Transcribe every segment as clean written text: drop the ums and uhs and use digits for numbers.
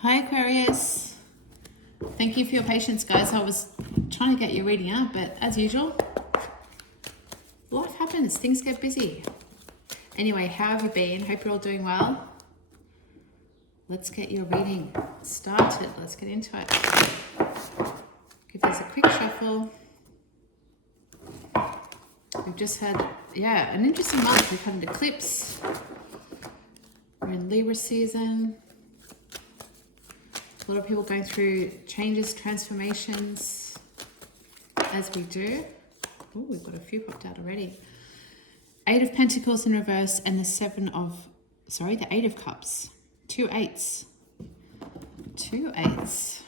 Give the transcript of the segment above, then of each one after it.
Hi Aquarius. Thank you for your patience, guys. I was trying to get your reading out, but as usual, life happens. Things get busy. Anyway, how have you been? Hope you're all doing well. Let's get your reading started. Let's get into it. Give this a quick shuffle. We've just had, an interesting month. We've had an eclipse. We're in Libra season. A lot of people going through changes, transformations, as we do. Oh, we've got a few popped out already. 8 of Pentacles in reverse and the 8 of Cups. 2 8s. 2 8s.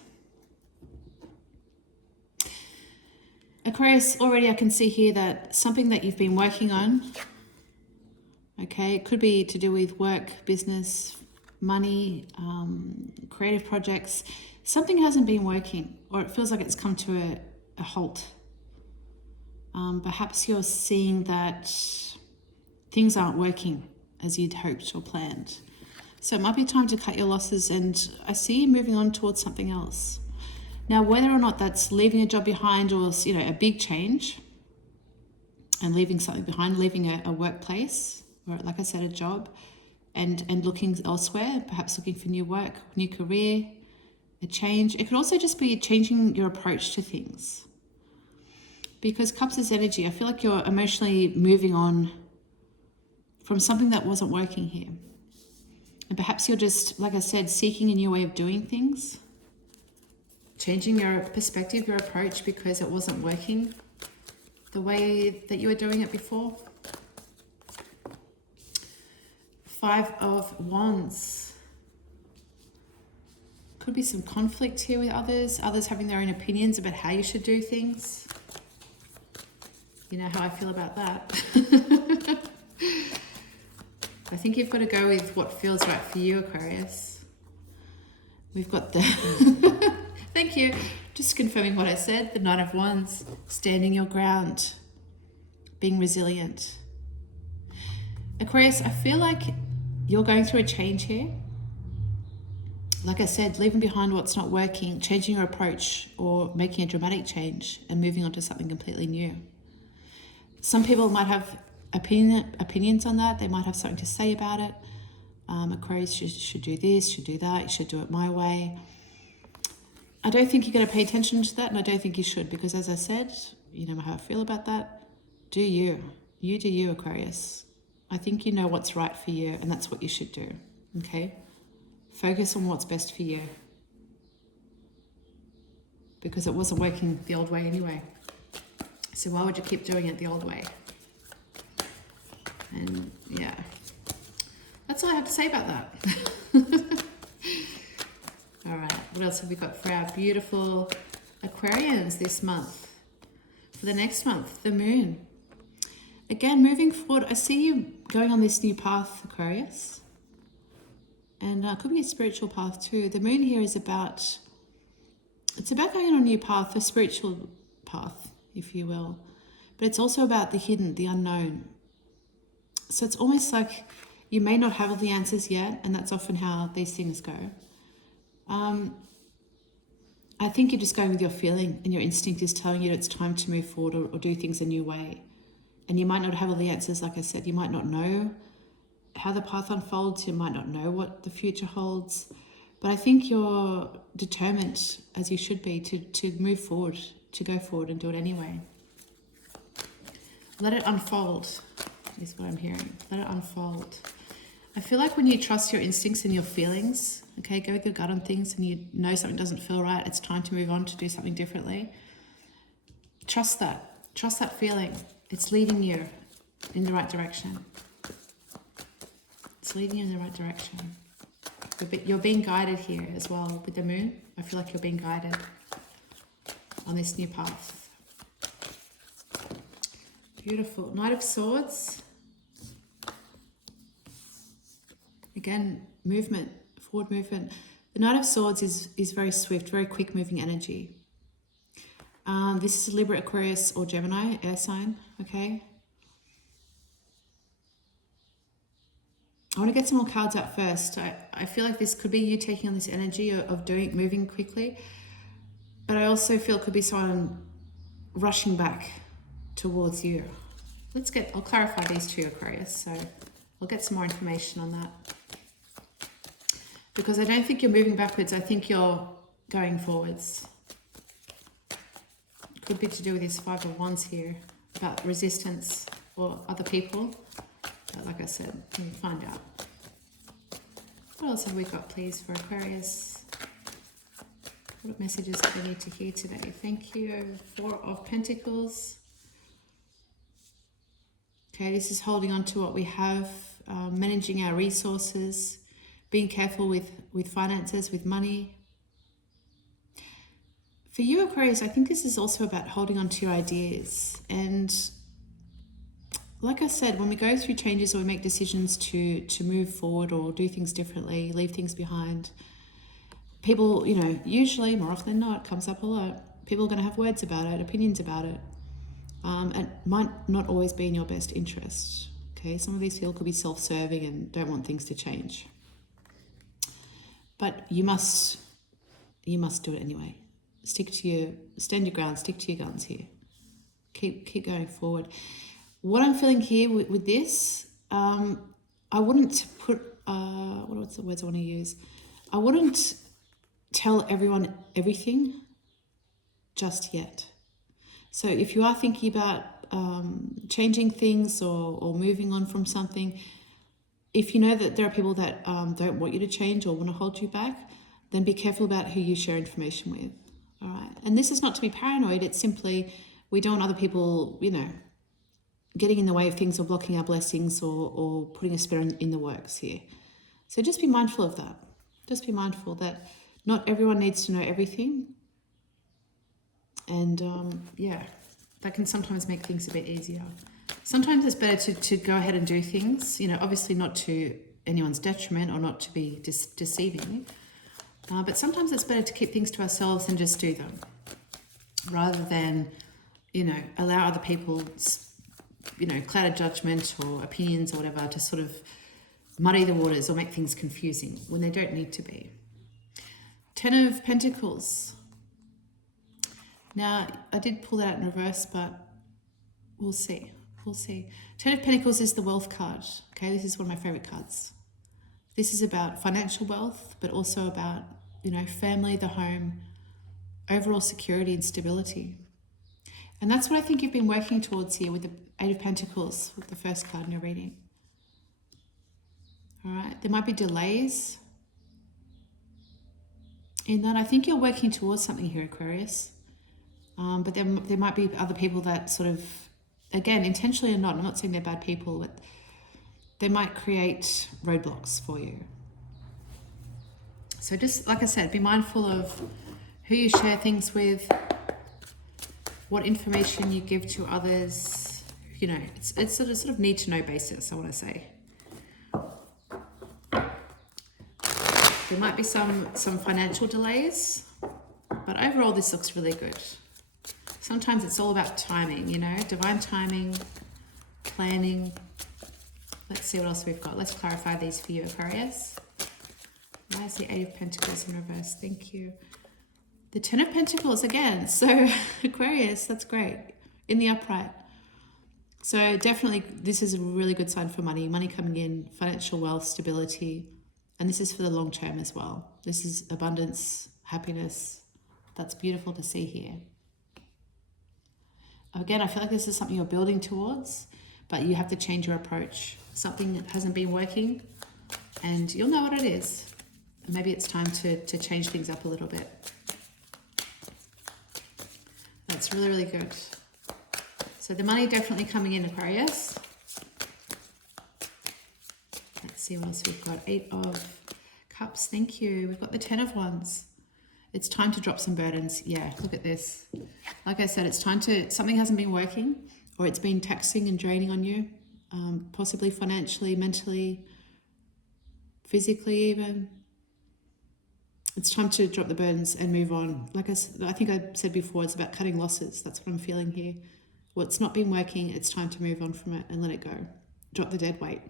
Aquarius, already I can see here that something that you've been working on, okay, it could be to do with work, business, money, creative projects. Something hasn't been working, or it feels like it's come to a halt. Perhaps you're seeing that things aren't working as you'd hoped or planned. So it might be time to cut your losses, and I see you moving on towards something else. Now, whether or not that's leaving a job behind or, a big change and leaving something behind, leaving a workplace, or like I said, a job, and looking elsewhere, perhaps looking for new work, new career, a change. It could also just be changing your approach to things. Because Cups is energy, I feel like you're emotionally moving on from something that wasn't working here. And perhaps you're just, like I said, seeking a new way of doing things, changing your perspective, your approach, because it wasn't working the way that you were doing it before. 5 of Wands. Could be some conflict here with others having their own opinions about how you should do things. You know how I feel about that. I think you've got to go with what feels right for you, Aquarius. We've got the... Thank you. Just confirming what I said. The 9 of Wands. Standing your ground. Being resilient. Aquarius, I feel like you're going through a change here. Like I said, leaving behind what's not working, changing your approach, or making a dramatic change and moving on to something completely new. Some people might have opinions on that. They might have something to say about it. Aquarius should do this, should do that, you should do it my way. I don't think you're going to pay attention to that, and I don't think you should, because as I said, you know how I feel about that. Do you. You do you, Aquarius. I think you know what's right for you, and that's what you should do, okay? Focus on what's best for you, because it wasn't working the old way anyway. So why would you keep doing it the old way? And yeah, that's all I have to say about that. All right, what else have we got for our beautiful Aquarians this month? For the next month, the moon. Again, moving forward, I see you going on this new path, Aquarius. And it could be a spiritual path too. The moon here is about going on a new path, a spiritual path, if you will. But it's also about the hidden, the unknown. So it's almost like you may not have all the answers yet, and that's often how these things go. I think you're just going with your feeling, and your instinct is telling you that it's time to move forward or do things a new way. And you might not have all the answers, like I said. You might not know how the path unfolds. You might not know what the future holds. But I think you're determined, as you should be, to move forward, to go forward and do it anyway. Let it unfold, is what I'm hearing. Let it unfold. I feel like when you trust your instincts and your feelings, okay, go with your gut on things, and you know something doesn't feel right, it's time to move on to do something differently. Trust that. Trust that feeling. It's leading you in the right direction. It's leading you in the right direction. You're being guided here as well with the moon. I feel like you're being guided on this new path. Beautiful. Knight of Swords. Again, movement, forward movement. The Knight of Swords is very swift, very quick moving energy. This is Libra, Aquarius, or Gemini, air sign, okay? I want to get some more cards out first. I feel like this could be you taking on this energy of moving quickly, but I also feel it could be someone rushing back towards you. I'll clarify these two, Aquarius, so I'll get some more information on that. Because I don't think you're moving backwards, I think you're going forwards. Could be to do with this Five of Wands here, about resistance or other people. But like I said, we'll find out. What else have we got, please, for Aquarius? What messages do we need to hear today? Thank you. Four of Pentacles. Okay, this is holding on to what we have, managing our resources, being careful with finances, with money. For you, Aquarius, I think this is also about holding on to your ideas. And like I said, when we go through changes or we make decisions to move forward or do things differently, leave things behind, people, usually, more often than not, comes up a lot. People are going to have words about it, opinions about it. It might not always be in your best interest. Okay, some of these people could be self-serving and don't want things to change. But you must do it anyway. Stand your ground, stick to your guns here. Keep going forward. What I'm feeling here with this, I wouldn't put, what's the words I want to use? I wouldn't tell everyone everything just yet. So if you are thinking about changing things or moving on from something, if you know that there are people that don't want you to change or want to hold you back, then be careful about who you share information with. All right. And this is not to be paranoid. It's simply we don't want other people, getting in the way of things or blocking our blessings or putting a spell in the works here. So just be mindful of that. Just be mindful that not everyone needs to know everything. And that can sometimes make things a bit easier. Sometimes it's better to go ahead and do things, obviously not to anyone's detriment or not to be deceiving. But sometimes it's better to keep things to ourselves and just do them rather than, allow other people's, clouded judgment or opinions or whatever to sort of muddy the waters or make things confusing when they don't need to be. Ten of Pentacles. Now, I did pull that out in reverse, but we'll see. We'll see. Ten of Pentacles is the wealth card. Okay, this is one of my favorite cards. This is about financial wealth, but also about, family, the home, overall security and stability. And that's what I think you've been working towards here with the Eight of Pentacles, with the first card in your reading. All right, there might be delays in that. I think you're working towards something here, Aquarius. But there might be other people that sort of, again, intentionally or not, I'm not saying they're bad people, but they might create roadblocks for you. So just, like I said, be mindful of who you share things with, what information you give to others. It's sort of need to know basis, I want to say. There might be some financial delays, but overall this looks really good. Sometimes it's all about timing, divine timing, planning. Let's see what else we've got. Let's clarify these for you, Aquarius. Why is the Eight of Pentacles in reverse? Thank you. The Ten of Pentacles again. So Aquarius, that's great. In the upright. So definitely this is a really good sign for money. Money coming in, financial wealth, stability. And this is for the long term as well. This is abundance, happiness. That's beautiful to see here. Again, I feel like this is something you're building towards, but you have to change your approach. Something that hasn't been working, and you'll know what it is. And maybe it's time to change things up a little bit. That's really, really good. So the money definitely coming in, Aquarius. Let's see what else we've got. Eight of Cups, thank you. We've got the Ten of Wands. It's time to drop some burdens. Yeah, look at this. Like I said, it's time something hasn't been working, or it's been taxing and draining on you, possibly financially, mentally, physically even. It's time to drop the burdens and move on. Like I think I said before, it's about cutting losses. That's what I'm feeling here. What's not been working, it's time to move on from it and let it go. Drop the dead weight.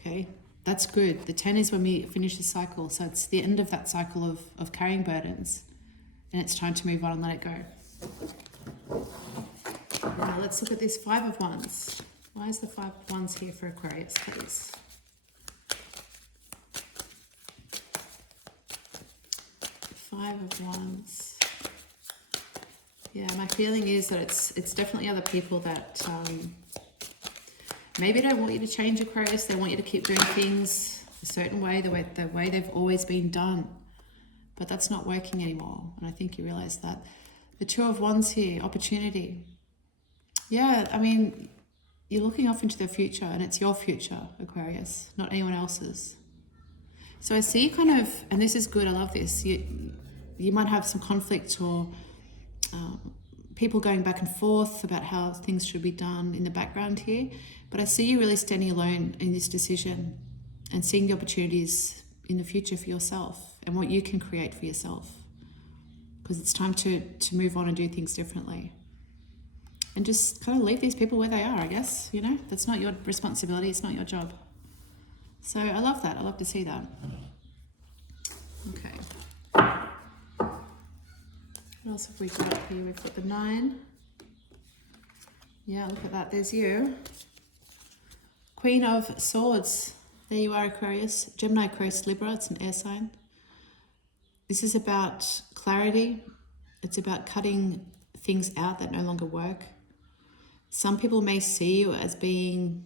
Okay, that's good. The 10 is when we finish the cycle. So it's the end of that cycle of carrying burdens. And it's time to move on and let it go. Now let's look at this 5 of Wands. Why is the 5 of Wands here for Aquarius, please? 5 of Wands. Yeah, my feeling is that it's definitely other people that maybe don't want you to change, Aquarius. They want you to keep doing things a certain way, the way they've always been done. But that's not working anymore. And I think you realize that. The 2 of Wands here, opportunity. Yeah, I mean, you're looking off into the future, and it's your future, Aquarius, not anyone else's. So I see kind of, and this is good, I love this, you might have some conflict or people going back and forth about how things should be done in the background here, but I see you really standing alone in this decision and seeing the opportunities in the future for yourself and what you can create for yourself, because it's time to move on and do things differently. And just kind of leave these people where they are, I guess, you know? That's not your responsibility, it's not your job. So I love that, I love to see that. Okay. What else have we got up here? We've got the 9. Yeah, look at that, there's you. Queen of Swords. There you are, Aquarius. Gemini, Aquarius, Libra, it's an air sign. This is about clarity. It's about cutting things out that no longer work. Some people may see you as being,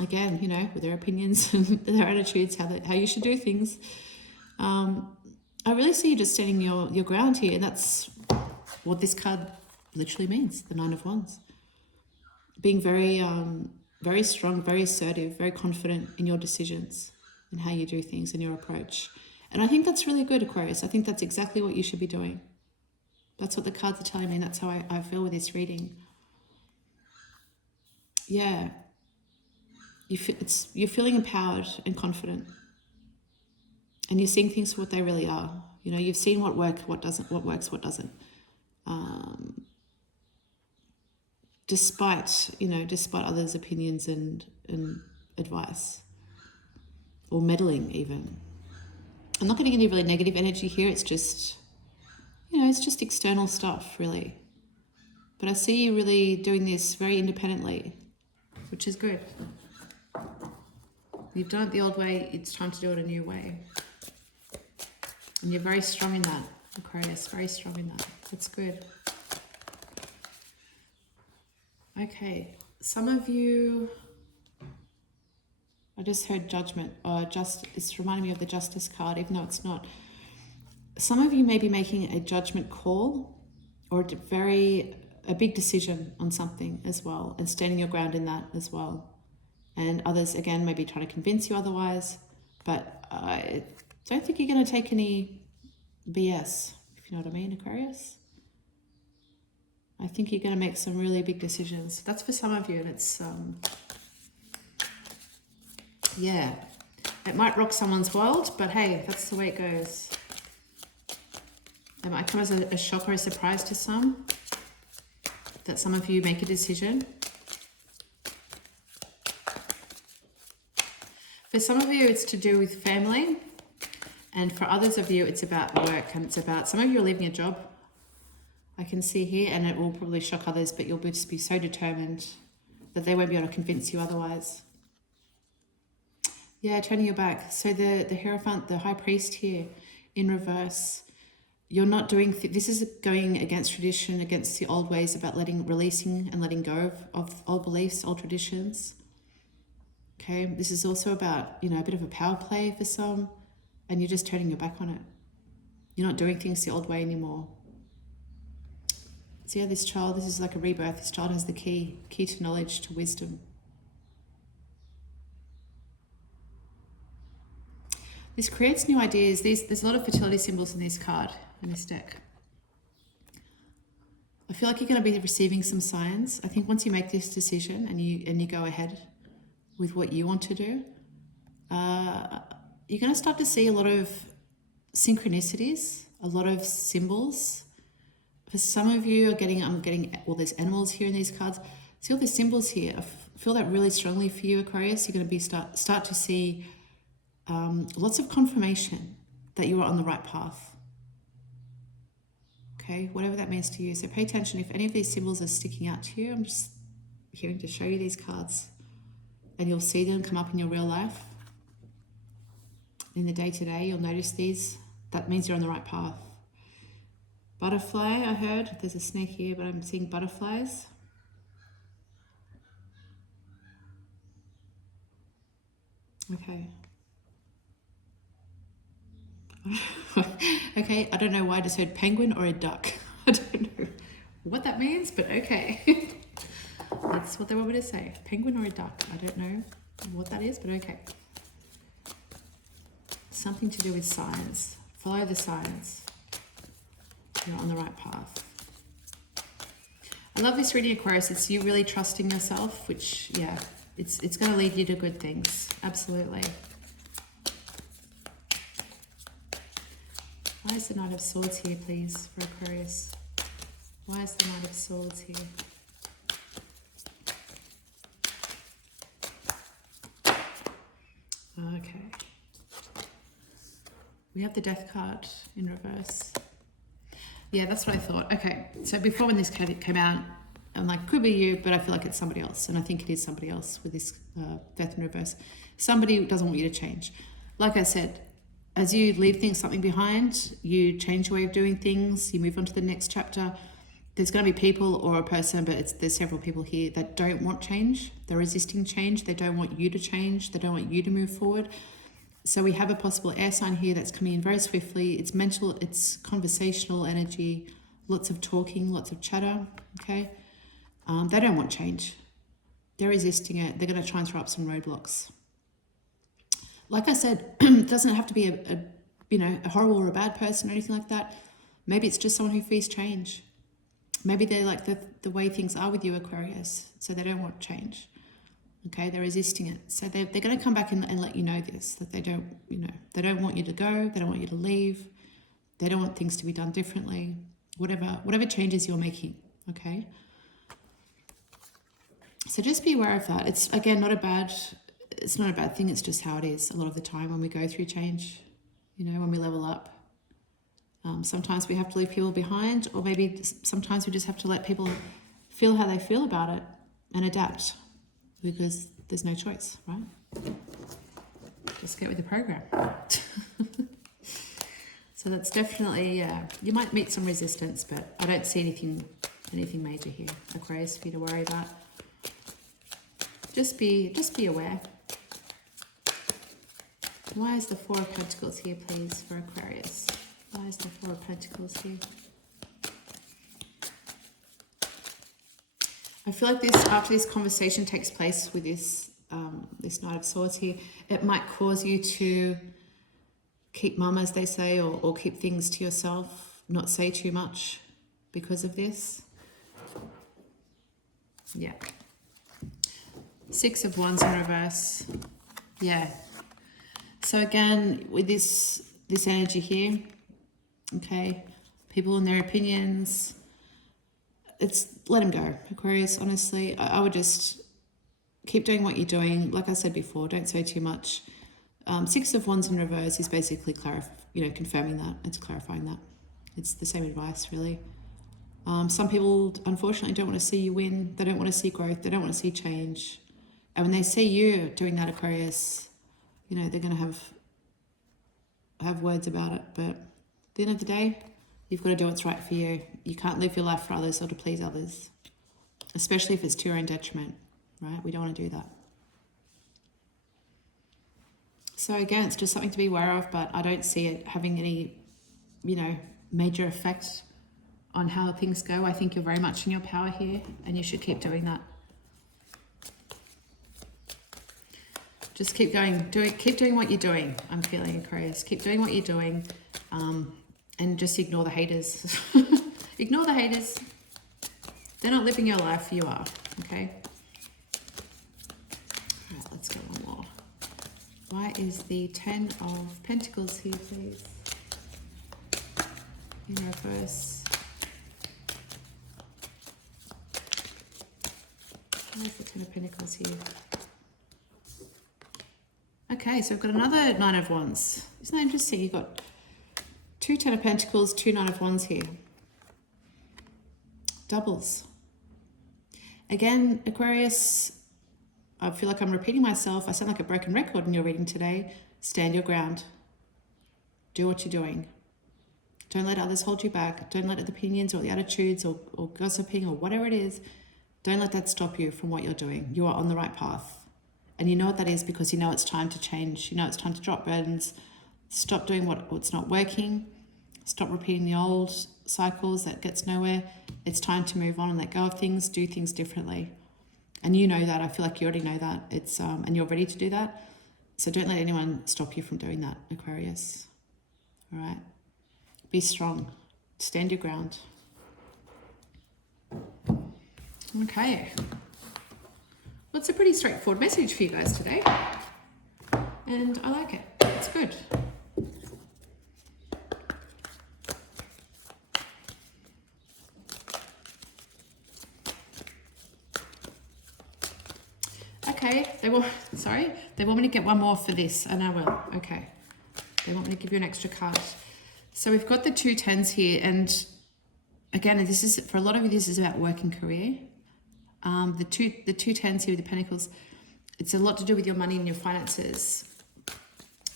again, you know, with their opinions and their attitudes, how you should do things. I really see you just standing your ground here, and that's what this card literally means, the 9 of Wands. Being very, very strong, very assertive, very confident in your decisions and how you do things and your approach. And I think that's really good, Aquarius. I think that's exactly what you should be doing. That's what the cards are telling me, and that's how I feel with this reading. Yeah, you're feeling empowered and confident, and you're seeing things for what they really are. You know, you've seen what works, what doesn't. Despite others' opinions and advice, or meddling even. I'm not getting any really negative energy here. It's just, you know, it's just external stuff, really. But I see you really doing this very independently, which is good. You've done it the old way, it's time to do it a new way. And you're very strong in that, Aquarius, very strong in that. That's good. Okay, some of you, I just heard judgment, or it's reminding me of the Justice card, even though it's not. Some of you may be making a judgment call or a big decision on something as well, and standing your ground in that as well. And others, again, may be trying to convince you otherwise, but I don't think you're going to take any BS, if you know what I mean, Aquarius. I think you're going to make some really big decisions. That's for some of you, and it's, yeah, it might rock someone's world, but hey, that's the way it goes. It might come as a shock or a surprise to some, that some of you make a decision. For some of you, it's to do with family, and for others of you, it's about work, and it's about, some of you are leaving a job, I can see here, and it will probably shock others, but you'll just be so determined that they won't be able to convince you otherwise. Yeah, turning your back. So the Hierophant, the High Priest here, in reverse, you're not doing, this is going against tradition, against the old ways about releasing and letting go of old beliefs, old traditions. Okay, this is also about, you know, a bit of a power play for some, and you're just turning your back on it. You're not doing things the old way anymore. So yeah, this child, this is like a rebirth. This child has the key to knowledge, to wisdom. This creates new ideas. There's a lot of fertility symbols in this card, in this deck. I feel like you're going to be receiving some signs. I think once you make this decision and you go ahead with what you want to do, you're going to start to see a lot of synchronicities, a lot of symbols. For some of you, I'm getting, well, there's animals here in these cards. See all the symbols here feel that really strongly for you, Aquarius. You're going to be start to see lots of confirmation that you are on the right path. Okay, whatever that means to you. So pay attention if any of these symbols are sticking out to you. I'm just here to show you these cards, and you'll see them come up in your real life. In the day-to-day, you'll notice these. That means you're on the right path. Butterfly, I heard. There's a snake here, but I'm seeing butterflies. Okay. Okay, I don't know why I just heard penguin or a duck. I don't know what that means, but okay. That's what they want me to say. Penguin or a duck. I don't know what that is, but okay. Something to do with signs. Follow the signs. You're on the right path. I love this reading, Aquarius. It's you really trusting yourself, which, yeah, it's going to lead you to good things. Absolutely. Why is the Knight of Swords here, please, for Aquarius? Why is the Knight of Swords here? Okay. We have the Death card in reverse. Yeah, that's what I thought. Okay, so before when this came out, I'm like, could be you, but I feel like it's somebody else. And I think it is somebody else with this Death in reverse. Somebody who doesn't want you to change. Like I said, as you leave something behind, you change your way of doing things, you move on to the next chapter. There's going to be people or a person, but there's several people here that don't want change. They're resisting change. They don't want you to change. They don't want you to move forward. So we have a possible air sign here that's coming in very swiftly. It's mental, it's conversational energy, lots of talking, lots of chatter, okay? They don't want change. They're resisting it. They're going to try and throw up some roadblocks. Like I said, it doesn't have to be a horrible or a bad person or anything like that. Maybe it's just someone who fears change. Maybe they like the way things are with you, Aquarius, so they don't want change. Okay, they're resisting it. So they're going to come back and let you know this, that they don't want you to go, they don't want you to leave, they don't want things to be done differently, whatever changes you're making, okay? So just be aware of that. It's, again, not a bad thing, it's just how it is a lot of the time when we go through change, when we level up. Sometimes we have to leave people behind, or maybe sometimes we just have to let people feel how they feel about it and adapt, because there's no choice, right? Just get with the program. So that's definitely, you might meet some resistance, but I don't see anything major here, Aquarius, for you to worry about. Just be aware. Why is the Four of Pentacles here, please, for Aquarius? Why is the Four of Pentacles here? I feel like after this conversation takes place with this Knight of Swords here, it might cause you to keep mum, as they say, or keep things to yourself, not say too much because of this. Yeah. Six of Wands in reverse. Yeah. So again, with this energy here, okay, people and their opinions, let them go, Aquarius. Honestly, I would just keep doing what you're doing. Like I said before, don't say too much. Six of Wands in reverse is basically confirming that. It's clarifying that. It's the same advice, really. Some people, unfortunately, don't want to see you win. They don't want to see growth. They don't want to see change. And when they see you doing that, Aquarius, they're going to have words about it. But at the end of the day, you've got to do what's right for you. You can't live your life for others or to please others, especially if it's to your own detriment, right? We don't want to do that. So again, it's just something to be aware of, but I don't see it having any, major effect on how things go. I think you're very much in your power here, and you should keep doing that. Just keep going, keep doing what you're doing. I'm feeling, Aquarius. Keep doing what you're doing, and just ignore the haters. Ignore the haters. They're not living your life, you are, okay? All right, let's go one more. Why is the Ten of Pentacles here, please? In reverse. Where's the Ten of Pentacles here? Okay, so we've got another Nine of Wands. Isn't that interesting? You've got two Ten of Pentacles, two Nine of Wands here. Doubles. Again, Aquarius, I feel like I'm repeating myself. I sound like a broken record in your reading today. Stand your ground. Do what you're doing. Don't let others hold you back. Don't let the opinions or the attitudes or gossiping or whatever it is, don't let that stop you from what you're doing. You are on the right path. And you know what that is because you know it's time to change. You know it's time to drop burdens. Stop doing what's not working. Stop repeating the old cycles that gets nowhere. It's time to move on and let go of things, do things differently. And you know that. I feel like you already know that. It's and you're ready to do that. So don't let anyone stop you from doing that, Aquarius. All right? Be strong. Stand your ground. Okay. Well, it's a pretty straightforward message for you guys today. And I like it. It's good. Okay, they want me to get one more for this, and I will. Okay. They want me to give you an extra card. So we've got the two tens here, and again, this is for a lot of you, this is about work and career. The two tens here with the Pentacles, it's a lot to do with your money and your finances.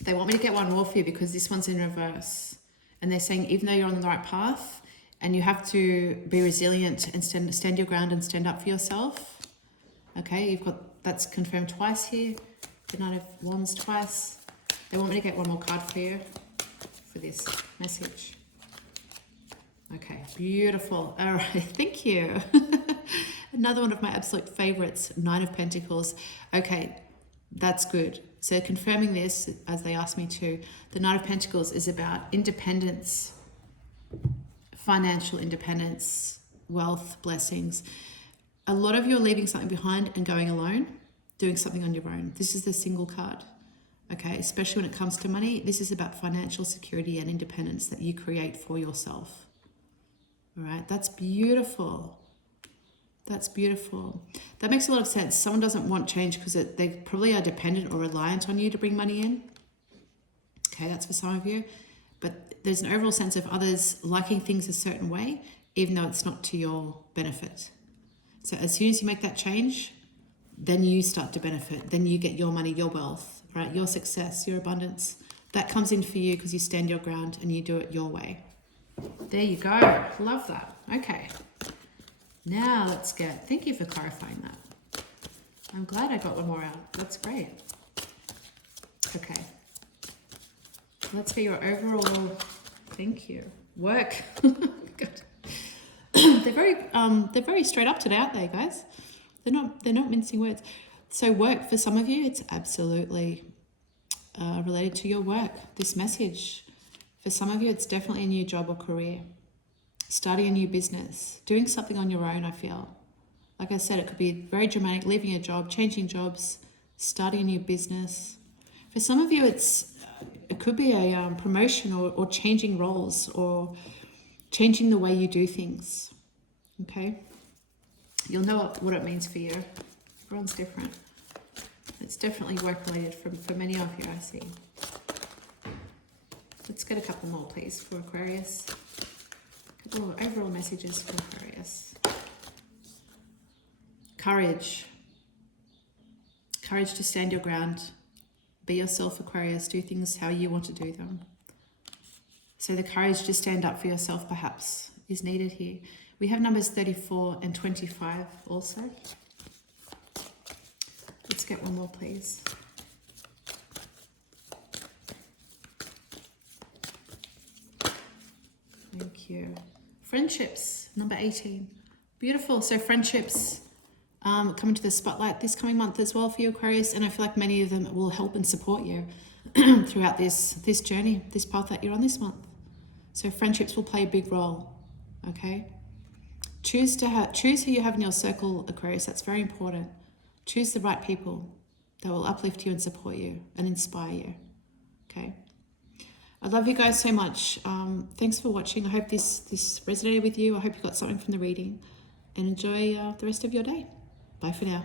They want me to get one more for you because this one's in reverse. And they're saying even though you're on the right path and you have to be resilient and stand your ground and stand up for yourself. Okay, you've got, that's confirmed twice here. The Knight of Wands twice. They want me to get one more card for you for this message. Okay, beautiful. All right, thank you. Another one of my absolute favorites, Nine of Pentacles. Okay, that's good. So confirming this, as they asked me to, the Nine of Pentacles is about independence, financial independence, wealth, blessings. A lot of you are leaving something behind and going alone, doing something on your own. This is the single card. Okay, especially when it comes to money, this is about financial security and independence that you create for yourself. All right, that's beautiful. That's beautiful. That makes a lot of sense. Someone doesn't want change because they probably are dependent or reliant on you to bring money in. Okay, that's for some of you. But there's an overall sense of others liking things a certain way, even though it's not to your benefit. So as soon as you make that change, then you start to benefit. Then you get your money, your wealth, right? Your success, your abundance. That comes in for you because you stand your ground and you do it your way. There you go. Love that. Okay. Now let's get, thank you for clarifying that. I'm glad I got one more out. That's great. Okay. Let's get your overall, thank you. Work. Good. They're very straight up today, aren't they, guys? They're not mincing words. So work, for some of you, it's absolutely related to your work, this message. For some of you, it's definitely a new job or career. Starting a new business, doing something on your own, I feel. Like I said, it could be very dramatic, leaving a job, changing jobs, starting a new business. For some of you, it could be a promotion or changing roles or changing the way you do things, okay? You'll know what it means for you. Everyone's different. It's definitely work-related for many of you, I see. Let's get a couple more, please, for Aquarius. A couple of overall messages for Aquarius. Courage. Courage to stand your ground. Be yourself, Aquarius. Do things how you want to do them. So the courage to stand up for yourself, perhaps, is needed here. We have numbers 34 and 25 also. Let's get one more, please. Thank you. Friendships, number 18. Beautiful. So friendships coming to the spotlight this coming month as well for you, Aquarius. And I feel like many of them will help and support you throughout this journey, this path that you're on this month. So friendships will play a big role, okay? Choose who you have in your circle, Aquarius. That's very important. Choose the right people that will uplift you and support you and inspire you, okay? I love you guys so much. Thanks for watching. I hope this resonated with you. I hope you got something from the reading. And enjoy the rest of your day. Bye for now.